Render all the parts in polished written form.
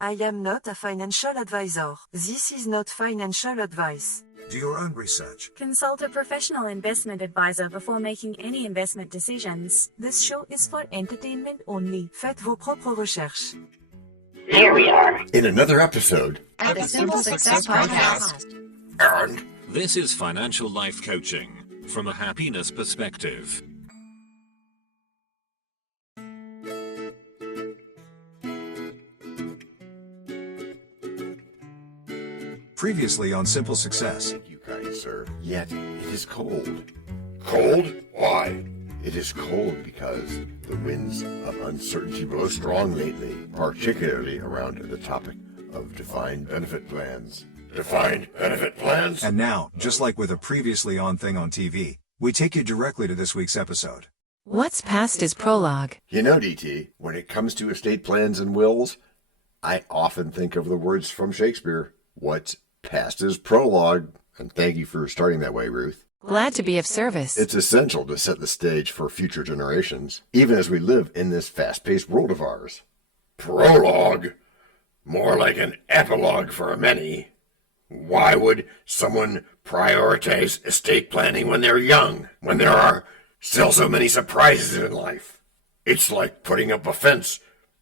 I am not a financial advisor. This is not financial advice. Do your own research. Consult a professional investment advisor before making any investment decisions. This show is for entertainment only. Faites vos propres recherches. Here we are in another episode of the Simple Success Podcast. And this is financial life coaching from a happiness perspective. Previously on Simple Success. Thank you, kind sir. Yet it is cold. Cold? Why? It is cold because the winds of uncertainty blow strong lately, particularly around the topic of defined benefit plans. Defined benefit plans? And now, just like with a previously on thing on TV, we take you directly to this week's episode. What's past is prologue. You know, DT, when it comes to estate plans and wills, I often think of the words from Shakespeare. What's past is prologue. And thank you for starting that way, Ruth. Glad to be of service. It's essential to set the stage for future generations, even as we live in this fast-paced world of ours. Prologue? More like an epilogue for many. Why would someone prioritize estate planning when they're young, when there are still so many surprises in life? It's like putting up a fence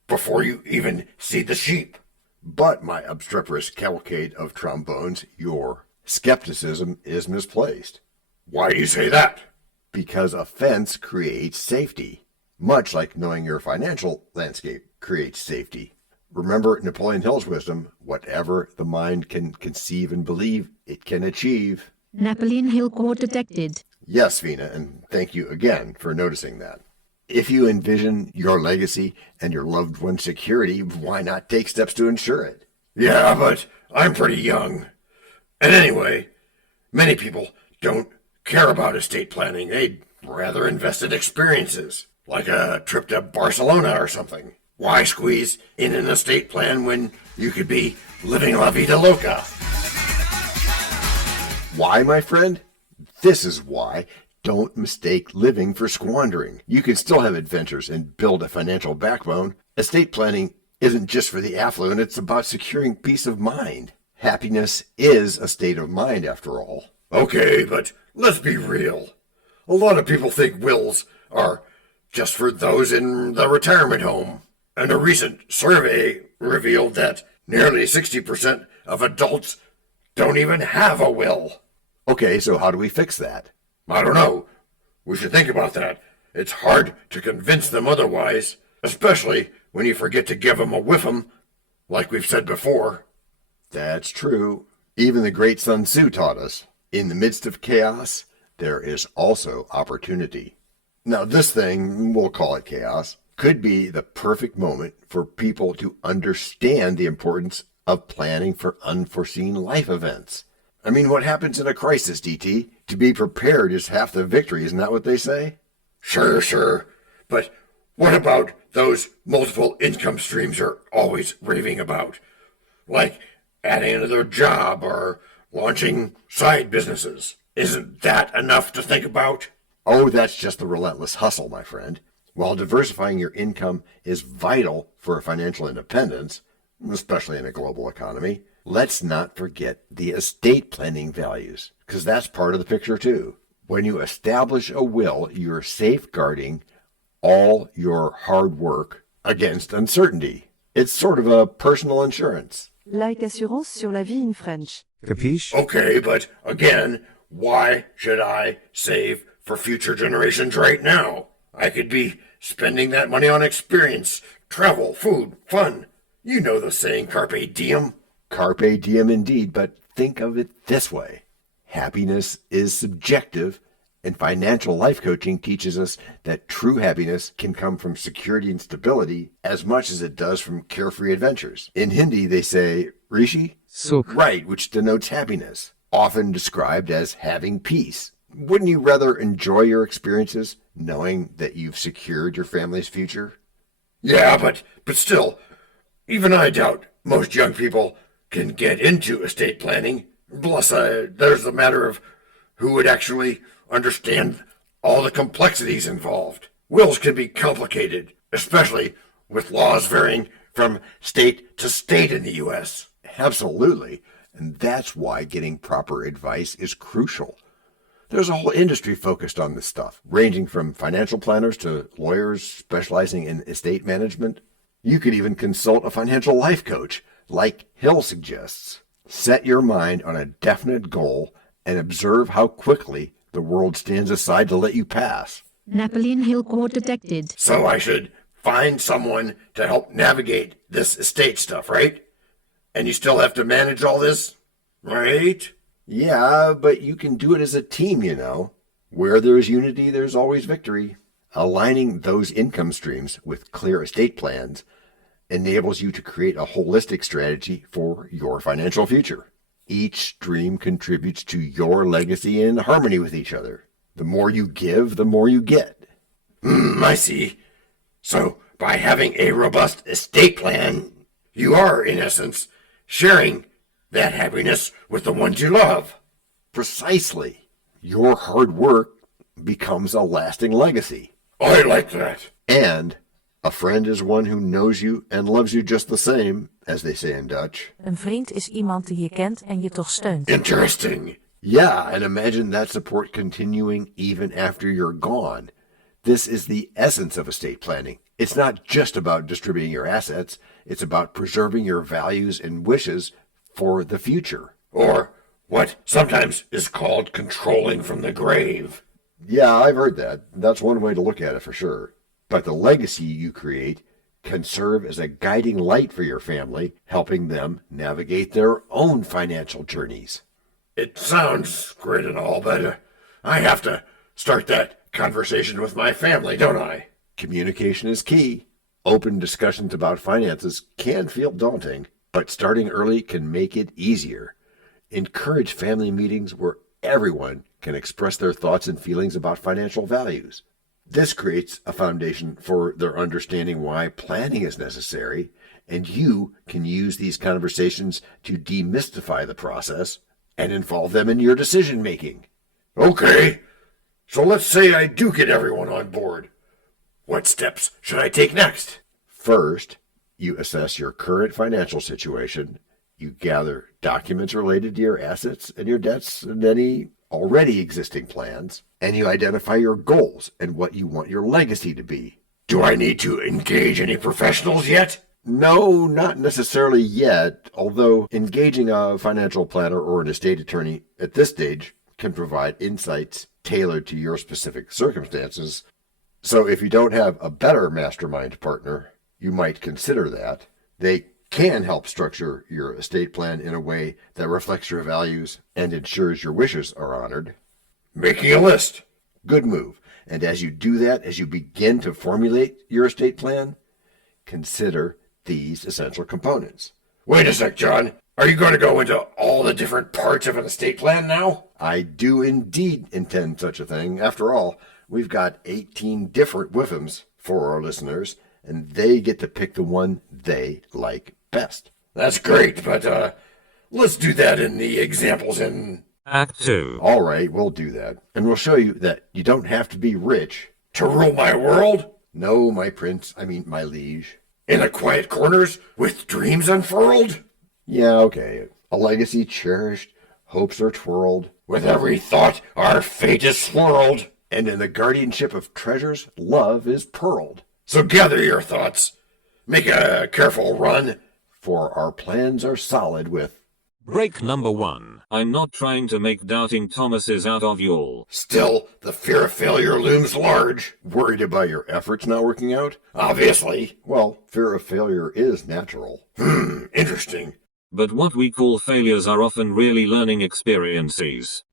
before you even see the sheep. But, my obstreperous cavalcade of trombones, your skepticism is misplaced. Why do you say that? Because a fence creates safety, much like knowing your financial landscape creates safety. Remember Napoleon Hill's wisdom, whatever the mind can conceive and believe, it can achieve. Napoleon Hill quote detected. Yes, Vina, and thank you again for noticing that. If you envision your legacy and your loved one's security, why not take steps to ensure it? Yeah, but I'm pretty young. And anyway, many people don't care about estate planning. They'd rather invest in experiences, like a trip to Barcelona or something. Why squeeze in an estate plan when you could be living la vida loca? Why, my friend? This is why. Don't mistake living for squandering. You can still have adventures and build a financial backbone. Estate planning isn't just for the affluent, it's about securing peace of mind. Happiness is a state of mind, after all. Okay, but let's be real. A lot of people think wills are just for those in the retirement home. And a recent survey revealed that nearly 60% of adults don't even have a will. Okay, so how do we fix that? I don't know. We should think about that. It's hard to convince them otherwise, especially when you forget to give them a whiff'em, like we've said before. That's true. Even the great Sun Tzu taught us, in the midst of chaos, there is also opportunity. Now this thing, we'll call it chaos, could be the perfect moment for people to understand the importance of planning for unforeseen life events. I mean, what happens in a crisis, DT? To be prepared is half the victory, isn't that what they say? Sure. But what about those multiple income streams you're always raving about? Like adding another job or launching side businesses. Isn't that enough to think about? Oh, that's just the relentless hustle, my friend. While diversifying your income is vital for financial independence, especially in a global economy, let's not forget the estate planning values, because that's part of the picture too. When you establish a will, you're safeguarding all your hard work against uncertainty. It's sort of a personal insurance. Like assurance sur la vie in French. Capiche? Okay, but again, why should I save for future generations right now? I could be spending that money on experience, travel, food, fun. You know the saying, carpe diem. Carpe diem indeed, but think of it this way. Happiness is subjective, and financial life coaching teaches us that true happiness can come from security and stability as much as it does from carefree adventures. In Hindi, they say, Rishi? Sukh. Right, which denotes happiness, often described as having peace. Wouldn't you rather enjoy your experiences knowing that you've secured your family's future? Yeah, but still, even I doubt most young people can get into estate planning. Plus, there's the matter of who would actually understand all the complexities involved. Wills can be complicated, especially with laws varying from state to state in the U.S. Absolutely. And that's why getting proper advice is crucial. There's a whole industry focused on this stuff, ranging from financial planners to lawyers specializing in estate management. You could even consult a financial life coach, like Hill suggests. Set your mind on a definite goal and observe how quickly the world stands aside to let you pass. Napoleon Hill Court detected. So I should find someone to help navigate this estate stuff, right? And you still have to manage all this, right? Yeah, but you can do it as a team, you know. Where there's unity, there's always victory. Aligning those income streams with clear estate plans enables you to create a holistic strategy for your financial future. Each stream contributes to your legacy in harmony with each other. The more you give, the more you get. I see. So, by having a robust estate plan, you are, in essence, sharing that happiness with the ones you love. Precisely. Your hard work becomes a lasting legacy. I like that. And a friend is one who knows you and loves you just the same, as they say in Dutch. Een vriend is iemand die je kent en je toch steunt. Interesting. Yeah, and imagine that support continuing even after you're gone. This is the essence of estate planning. It's not just about distributing your assets, it's about preserving your values and wishes for the future. Or what sometimes is called controlling from the grave. Yeah, I've heard that. That's one way to look at it for sure. But the legacy you create can serve as a guiding light for your family, helping them navigate their own financial journeys. It sounds great and all, but I have to start that conversation with my family, don't I? Communication is key. Open discussions about finances can feel daunting, but starting early can make it easier. Encourage family meetings where everyone can express their thoughts and feelings about financial values. This creates a foundation for their understanding why planning is necessary, and you can use these conversations to demystify the process and involve them in your decision making. Okay, so let's say I do get everyone on board. What steps should I take next? First, you assess your current financial situation. You gather documents related to your assets and your debts and any already existing plans, and you identify your goals and what you want your legacy to be. Do I need to engage any professionals yet? No, not necessarily yet, although engaging a financial planner or an estate attorney at this stage can provide insights tailored to your specific circumstances. So if you don't have a better mastermind partner, you might consider that. They can help structure your estate plan in a way that reflects your values and ensures your wishes are honored. Making a list. Good move. And as you do that, as you begin to formulate your estate plan, consider these essential components. Wait a sec, John. Are you going to go into all the different parts of an estate plan now? I do indeed intend such a thing. After all, we've got 18 different WIFMs for our listeners, and they get to pick the one they like best. That's great, but let's do that in the examples in Act 2. All right, we'll do that. And we'll show you that you don't have to be rich to rule my world. No, my prince, my liege. In the quiet corners with dreams unfurled? Yeah, okay. A legacy cherished, hopes are twirled. With every thought, our fate is swirled. And in the guardianship of treasures, love is pearled. So gather your thoughts. Make a careful run, for our plans are solid with... Break number 1. I'm not trying to make doubting Thomases out of y'all. Still, the fear of failure looms large. Worried about your efforts not working out? Obviously. Well, fear of failure is natural. Interesting. But what we call failures are often really learning experiences.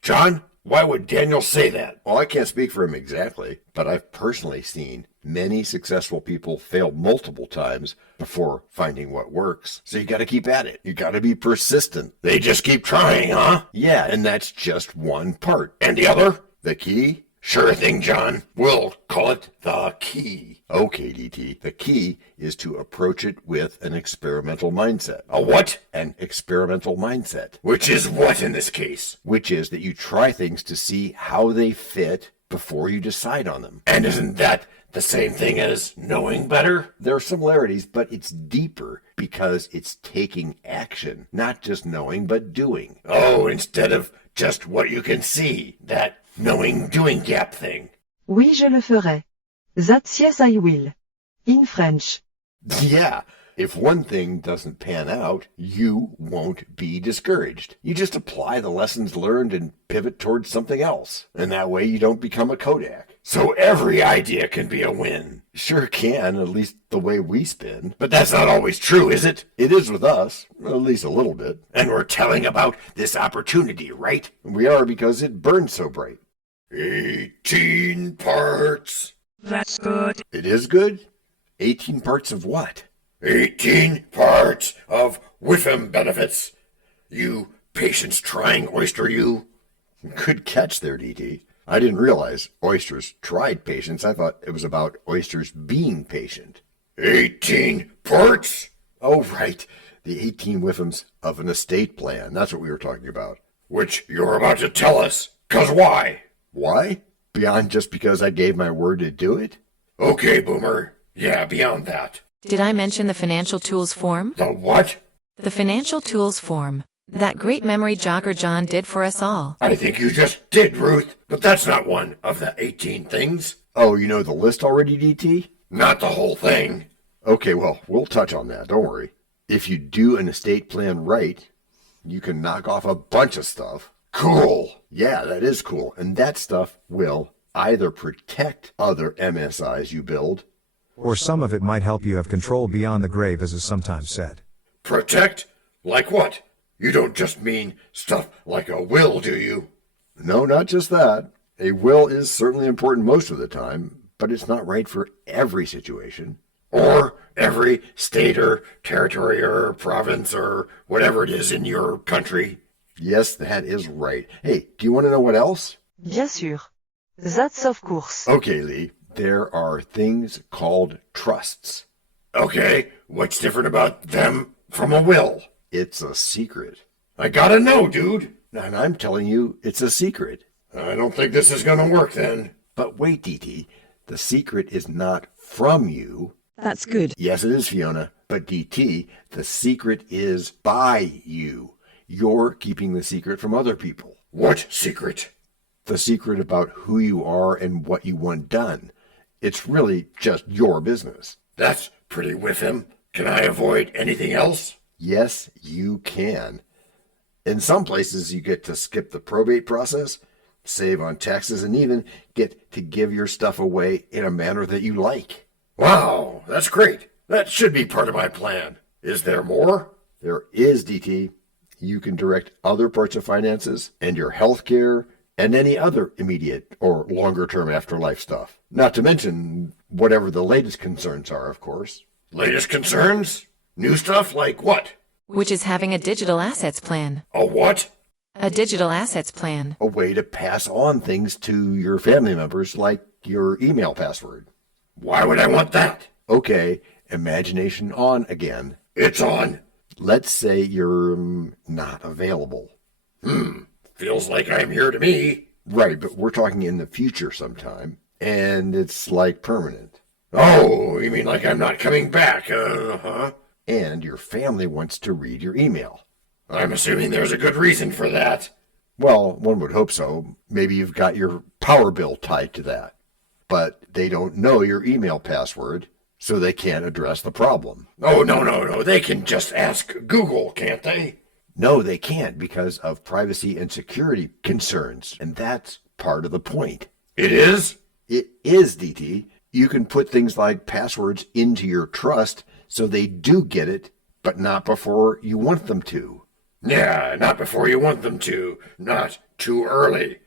John, why would Daniel say that? Well, I can't speak for him exactly, but I've personally seen many successful people fail multiple times before finding what works. So you got to keep at it. You got to be persistent. They just keep trying, huh? Yeah, and that's just one part. And the other? The key? Sure thing, John. We'll call it the key. Okay, DT. The key is to approach it with an experimental mindset. A what? An experimental mindset. Which is what in this case? Which is that you try things to see how they fit before you decide on them. And isn't that the same thing as knowing better? There are similarities, but it's deeper because it's taking action, not just knowing, but doing. Oh, instead of just what you can see, that knowing-doing gap thing. Oui, je le ferai. That's yes, I will. In French. Yeah, if one thing doesn't pan out, you won't be discouraged. You just apply the lessons learned and pivot towards something else. And that way you don't become a Kodak. So every idea can be a win. Sure can, at least the way we spin. But that's not always true, is it? It is with us, at least a little bit. And we're telling about this opportunity, right? We are, because it burns so bright. 18 parts. That's good. It is good? 18 parts of what? 18 parts of WIFM benefits. You patience-trying oyster, you. Good catch there, DT. I didn't realize oysters tried patience. I thought it was about oysters being patient. 18 parts? Oh, right. The 18 WIFMs of an estate plan. That's what we were talking about. Which you're about to tell us. 'Cause why? Why? Beyond just because I gave my word to do it? Okay, Boomer. Yeah, beyond that. Did I mention the financial tools form? The what? The financial tools form. That great memory jogger John did for us all. I think you just did, Ruth. But that's not one of the 18 things. Oh, you know the list already, DT? Not the whole thing. Okay, well, we'll touch on that. Don't worry. If you do an estate plan right, you can knock off a bunch of stuff. Cool. Yeah, that is cool. And that stuff will either protect other MSIs you build, Or some of it might help you have control beyond the grave, as is sometimes said. Protect? Like what? You don't just mean stuff like a will, do you? No, not just that. A will is certainly important most of the time, but it's not right for every situation. Or every state or territory or province or whatever it is in your country. Yes, that is right. Hey, do you want to know what else? Bien sûr. That's of course. Okay, Lee. There are things called trusts. Okay, what's different about them from a will? It's a secret. I gotta know, dude. And I'm telling you, it's a secret. I don't think this is gonna work then. But wait, DT. The secret is not from you. That's good. Yes, it is, Fiona. But DT, the secret is by you. You're keeping the secret from other people. What secret? The secret about who you are and what you want done. It's really just your business. That's pretty with him. Can I avoid anything else? Yes, you can. In some places, you get to skip the probate process, save on taxes, and even get to give your stuff away in a manner that you like. Wow, that's great. That should be part of my plan. Is there more? There is, DT. You can direct other parts of finances and your health care and any other immediate or longer-term afterlife stuff. Not to mention whatever the latest concerns are, of course. Latest concerns? New stuff like what? Which is having a digital assets plan. A what? A digital assets plan. A way to pass on things to your family members, like your email password. Why would I want that? Okay, imagination on again. It's on. Let's say you're not available. Feels like I'm here to me. Right, but we're talking in the future sometime, and it's like permanent. Oh, you mean like I'm not coming back? Uh-huh. And your family wants to read your email. I'm assuming there's a good reason for that. Well, one would hope so. Maybe you've got your power bill tied to that. But they don't know your email password, so they can't address the problem. Oh, no. They can just ask Google, can't they? No, they can't because of privacy and security concerns, and that's part of the point. It is? It is, DT. You can put things like passwords into your trust so they do get it, but not before you want them to. Yeah, not before you want them to. Not too early.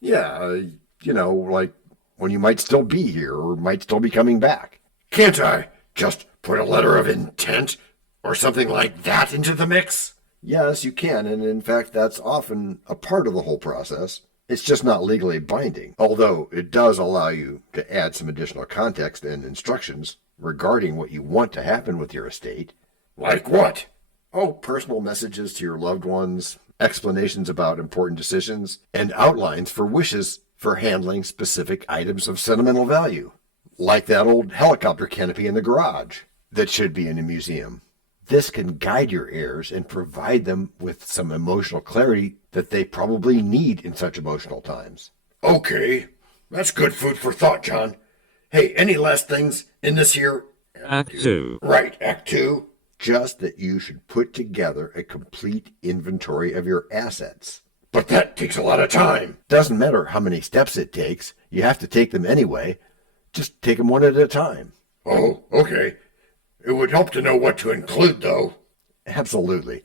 Yeah, like when you might still be here or might still be coming back. Can't I just put a letter of intent or something like that into the mix? Yes, you can, and in fact, that's often a part of the whole process. It's just not legally binding, although it does allow you to add some additional context and instructions regarding what you want to happen with your estate. Like what? Oh, personal messages to your loved ones, explanations about important decisions, and outlines for wishes for handling specific items of sentimental value. like that old helicopter canopy in the garage that should be in a museum. This can guide your heirs and provide them with some emotional clarity that they probably need in such emotional times. Okay, that's good food for thought, John. Hey, any last things in this here? Act 2. Right, Act 2. Just that you should put together a complete inventory of your assets. But that takes a lot of time. Doesn't matter how many steps it takes. You have to take them anyway. Just take them one at a time. Oh, okay. It would help to know what to include, though. Absolutely.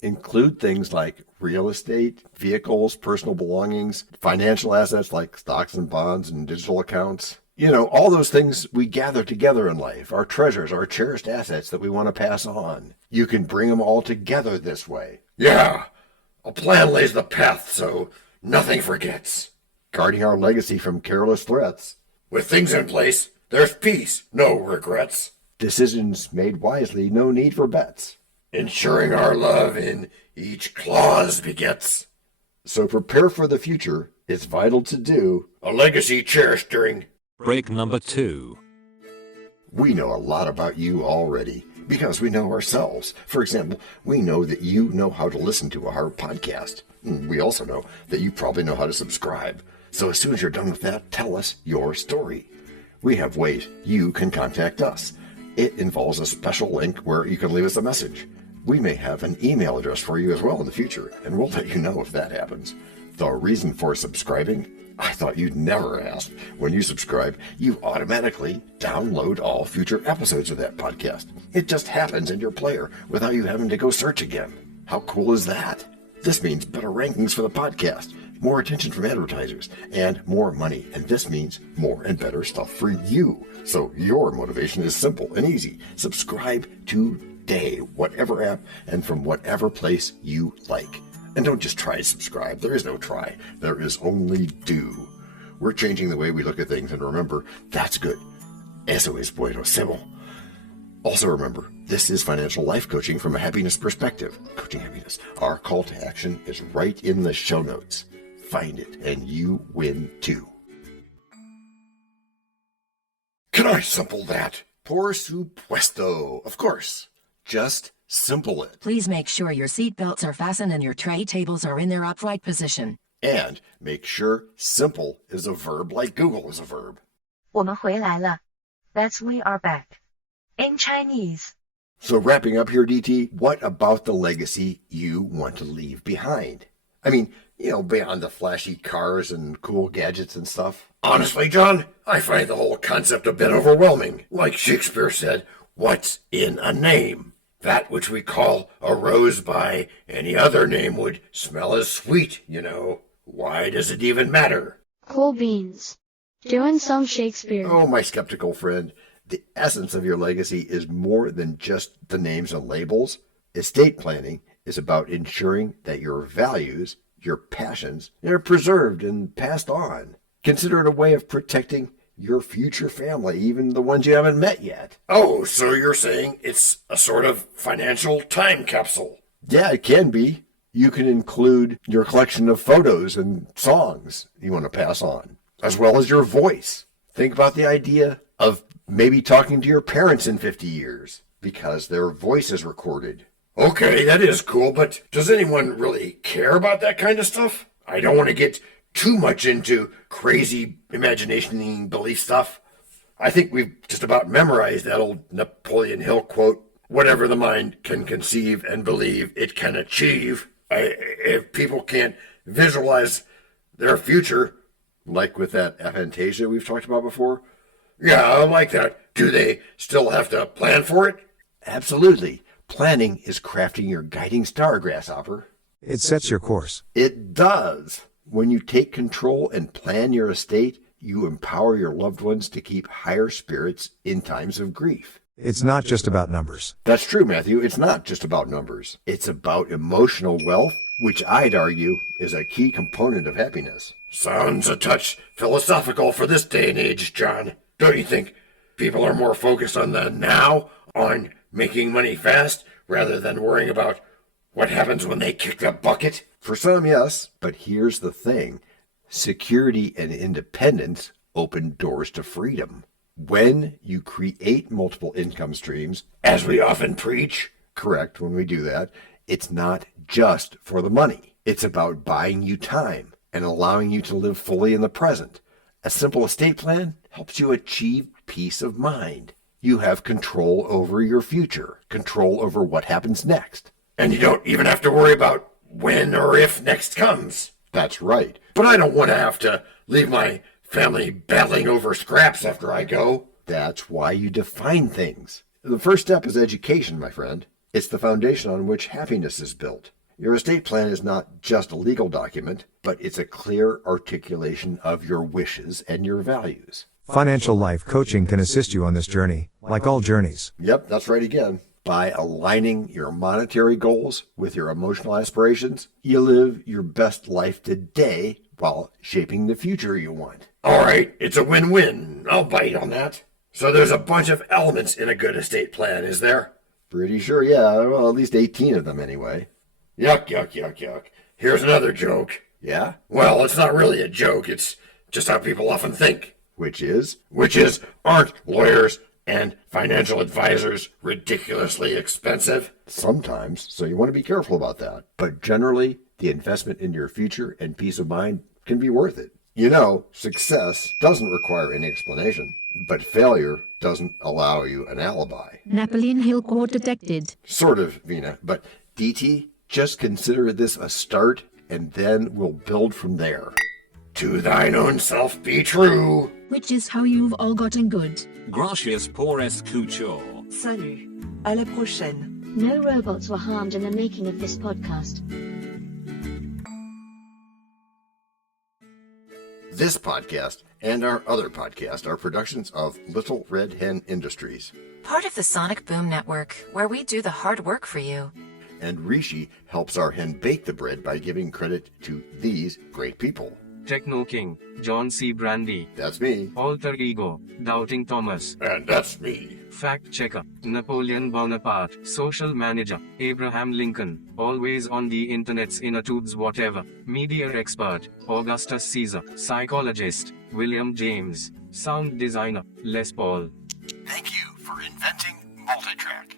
Include things like real estate, vehicles, personal belongings, financial assets like stocks and bonds and digital accounts. You know, all those things we gather together in life, our treasures, our cherished assets that we want to pass on. You can bring them all together this way. Yeah, a plan lays the path so nothing forgets. Guarding our legacy from careless threats. With things in place, there's peace, no regrets. Decisions made wisely, no need for bets. Ensuring our love in each clause begets. So prepare for the future. It's vital to do. A legacy cherished during Break number 2. We know a lot about you already because we know ourselves. For example, we know that you know how to listen to our podcast. We also know that you probably know how to subscribe. So as soon as you're done with that, tell us your story. We have ways you can contact us. It involves a special link where you can leave us a message. We may have an email address for you as well in the future, and we'll let you know if that happens. The reason for subscribing? I thought you'd never ask. When you subscribe, you automatically download all future episodes of that podcast. It just happens in your player without you having to go search again. How cool is that? This means better rankings for the podcast, more attention from advertisers, and more money. And this means more and better stuff for you. So your motivation is simple and easy. Subscribe today, whatever app and from whatever place you like. And don't just try to subscribe. There is no try. There is only do. We're changing the way we look at things, and remember, that's good. Eso es buenísimo. Also remember, this is financial life coaching from a happiness perspective. Coaching happiness. Our call to action is right in the show notes. Find it, and you win too. Can I sample that? Por supuesto. Of course. Just simple it. Please make sure your seatbelts are fastened and your tray tables are in their upright position. And make sure simple is a verb like Google is a verb. 我们回来了. That's we are back. In Chinese. So wrapping up here, DT, what about the legacy you want to leave behind? I mean, you know, beyond the flashy cars and cool gadgets and stuff. Honestly, John, I find the whole concept a bit overwhelming. Like Shakespeare said, what's in a name? That which we call a rose by any other name would smell as sweet, you know. Why does it even matter? Cool beans. Doing some Shakespeare. Oh, my skeptical friend. The essence of your legacy is more than just the names and labels. Estate planning is about ensuring that your values, your passions, are preserved and passed on. Consider it a way of protecting your future family, even the ones you haven't met yet. Oh, so you're saying it's a sort of financial time capsule? Yeah, it can be. You can include your collection of photos and songs you want to pass on, as well as your voice. Think about the idea of maybe talking to your parents in 50 years because their voice is recorded. Okay, that is cool, but does anyone really care about that kind of stuff? I don't want to get too much into crazy imagination belief stuff. I think we've just about memorized that old Napoleon Hill quote, whatever the mind can conceive and believe it can achieve. If people can't visualize their future, like with that aphantasia we've talked about before. Yeah, I like that. Do they still have to plan for it? Absolutely. Planning is crafting your guiding star, Grasshopper. It sets your course. It does. When you take control and plan your estate, you empower your loved ones to keep higher spirits in times of grief. It's not just about numbers. That's true, Matthew. It's not just about numbers. It's about emotional wealth, which I'd argue is a key component of happiness. Sounds a touch philosophical for this day and age, John. Don't you think people are more focused on the now, on making money fast, rather than worrying about what happens when they kick the bucket? For some, yes. But here's the thing. Security and independence open doors to freedom. When you create multiple income streams, as we often preach, correct when we do that, it's not just for the money. It's about buying you time and allowing you to live fully in the present. A simple estate plan helps you achieve peace of mind. You have control over your future, control over what happens next. And you don't even have to worry about when or if next comes. That's right. But I don't want to have to leave my family battling over scraps after I go. That's why you define things. The first step is education, my friend. It's the foundation on which happiness is built. Your estate plan is not just a legal document, but it's a clear articulation of your wishes and your values. Financial life coaching can assist you on this journey, like all journeys. Yep, that's right again. By aligning your monetary goals with your emotional aspirations, you live your best life today while shaping the future you want. All right, it's a win-win. I'll bite on that. So there's a bunch of elements in a good estate plan, is there? Pretty sure, yeah. Well, at least 18 of them anyway. Yuck, yuck, yuck, yuck. Here's another joke. Yeah? Well, it's not really a joke. It's just how people often think. Which is? Aren't lawyers and financial advisors ridiculously expensive? Sometimes, so you want to be careful about that. But generally, the investment in your future and peace of mind can be worth it. You know, success doesn't require any explanation, but failure doesn't allow you an alibi. Napoleon Hill Court detected. Sort of, Vina, but DT, just consider this a start, and then we'll build from there. To thine own self be true. Which is how you've all gotten good. Gracias por escuchar. Salut. À la prochaine. No robots were harmed in the making of this podcast. This podcast and our other podcast are productions of Little Red Hen Industries. Part of the Sonic Boom Network, where we do the hard work for you. And Rishi helps our hen bake the bread by giving credit to these great people. Techno King, John C. Brandy. That's me. Alter Ego, Doubting Thomas. And that's me. Fact Checker, Napoleon Bonaparte. Social Manager, Abraham Lincoln. Always on the internet's inner tubes whatever. Media Expert, Augustus Caesar. Psychologist, William James. Sound Designer, Les Paul. Thank you for inventing multitrack.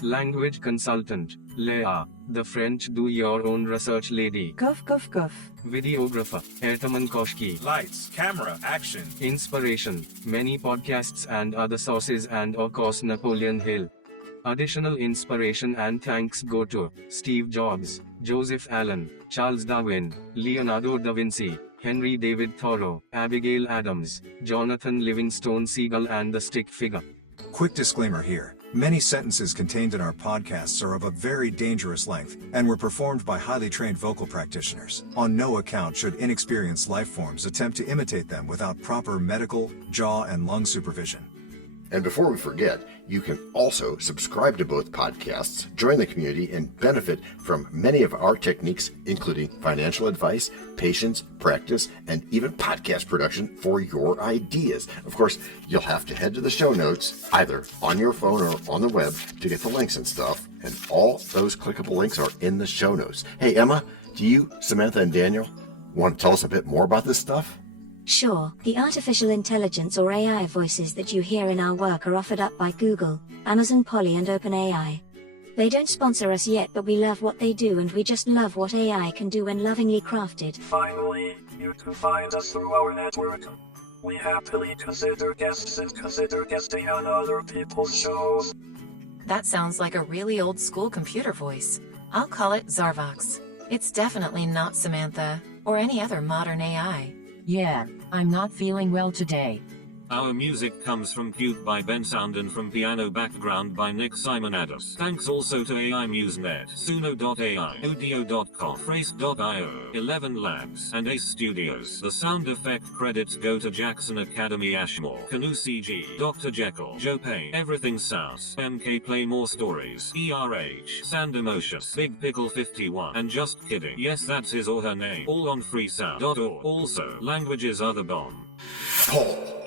Language Consultant, Leah, the French do-your-own research lady. Cough, cough, cough. Videographer, Ertaman Koshki. Lights, camera, action. Inspiration, many podcasts and other sources and of course Napoleon Hill. Additional inspiration and thanks go to Steve Jobs, Joseph Allen, Charles Darwin, Leonardo da Vinci, Henry David Thoreau, Abigail Adams, Jonathan Livingston Seagull and the Stick Figure. Quick disclaimer here. Many sentences contained in our podcasts are of a very dangerous length and were performed by highly trained vocal practitioners. On no account should inexperienced life forms attempt to imitate them without proper medical, jaw, and lung supervision. And before we forget, you can also subscribe to both podcasts, join the community, and benefit from many of our techniques, including financial advice, patience, practice, and even podcast production for your ideas. Of course, you'll have to head to the show notes, either on your phone or on the web, to get the links and stuff. And all those clickable links are in the show notes. Hey, Emma, do you, Samantha, and Daniel want to tell us a bit more about this stuff? Sure, the artificial intelligence or AI voices that you hear in our work are offered up by Google, Amazon Polly and OpenAI. They don't sponsor us yet, but we love what they do and we just love what AI can do when lovingly crafted. Finally, you can find us through our network. We happily consider guests and consider guesting on other people's shows. That sounds like a really old school computer voice. I'll call it Zarvox. It's definitely not Samantha, or any other modern AI. Yeah, I'm not feeling well today. Our music comes from Cute by Ben Sound and from Piano Background by Nick Simonados. Thanks also to AI MuseNet, Suno.ai, Audio.com, Phrase.io, ElevenLabs, and Ace Studios. The sound effect credits go to Jackson Academy Ashmore, Canoe CG, Dr. Jekyll, Joe Payne, Everything Sounds, MK Play More Stories, ERH, Sand Emotions, Big Pickle 51, and Just Kidding. Yes, that's his or her name. All on freesound.org. Also, languages are the bomb. Paul.